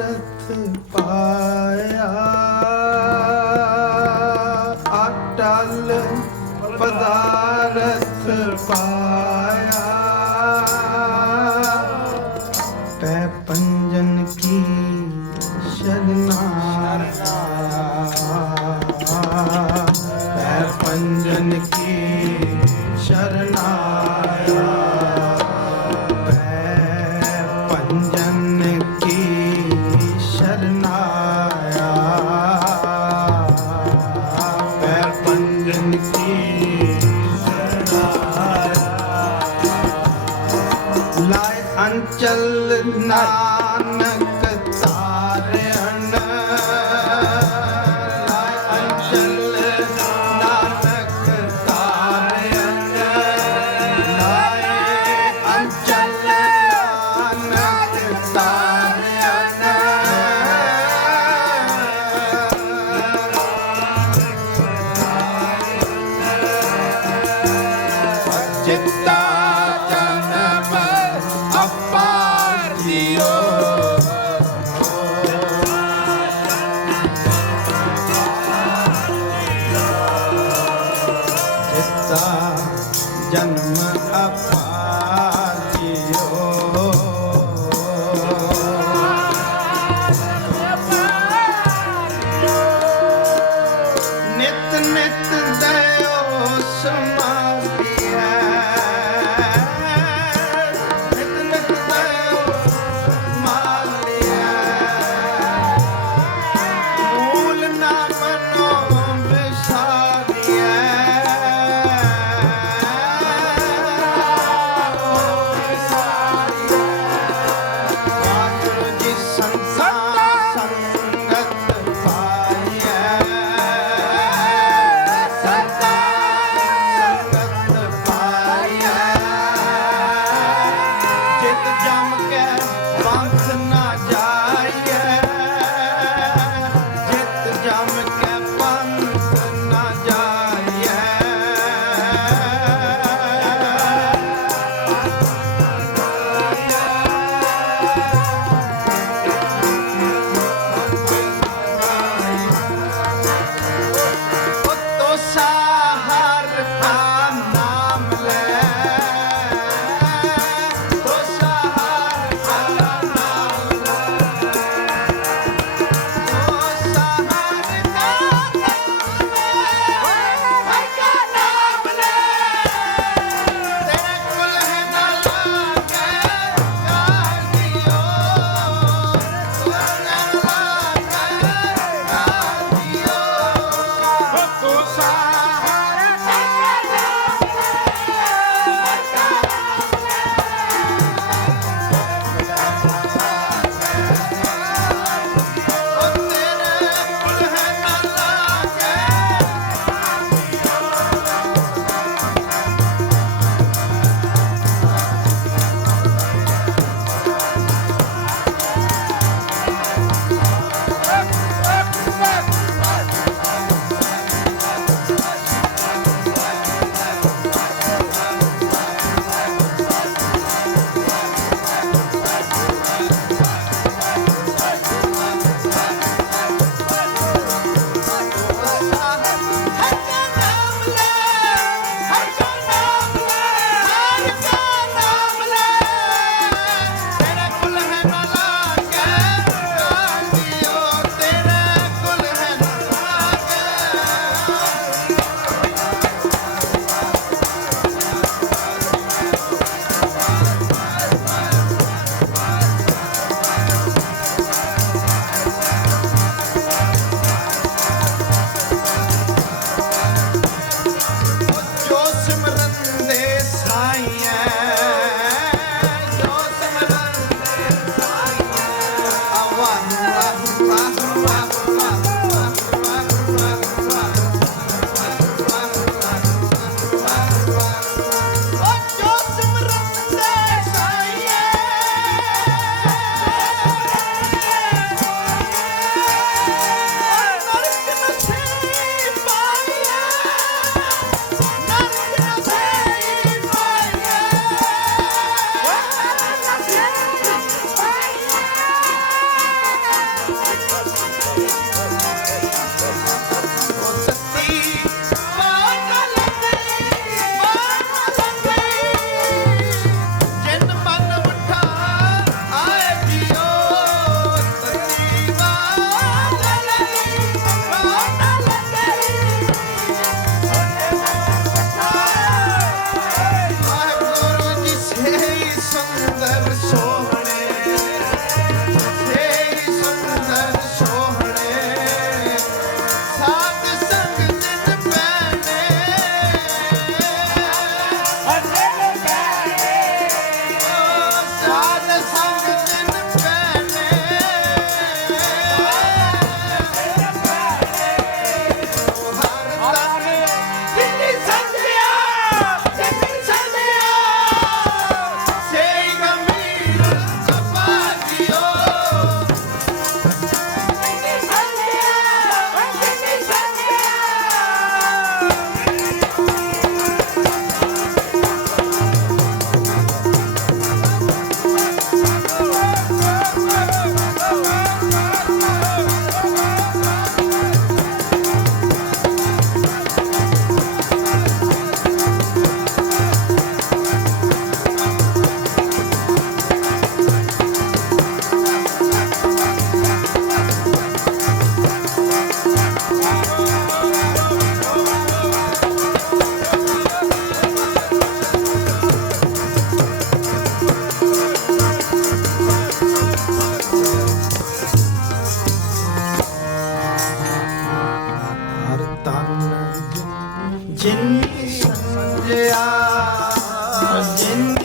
알았을 바 जन्म अपार in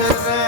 Sarah.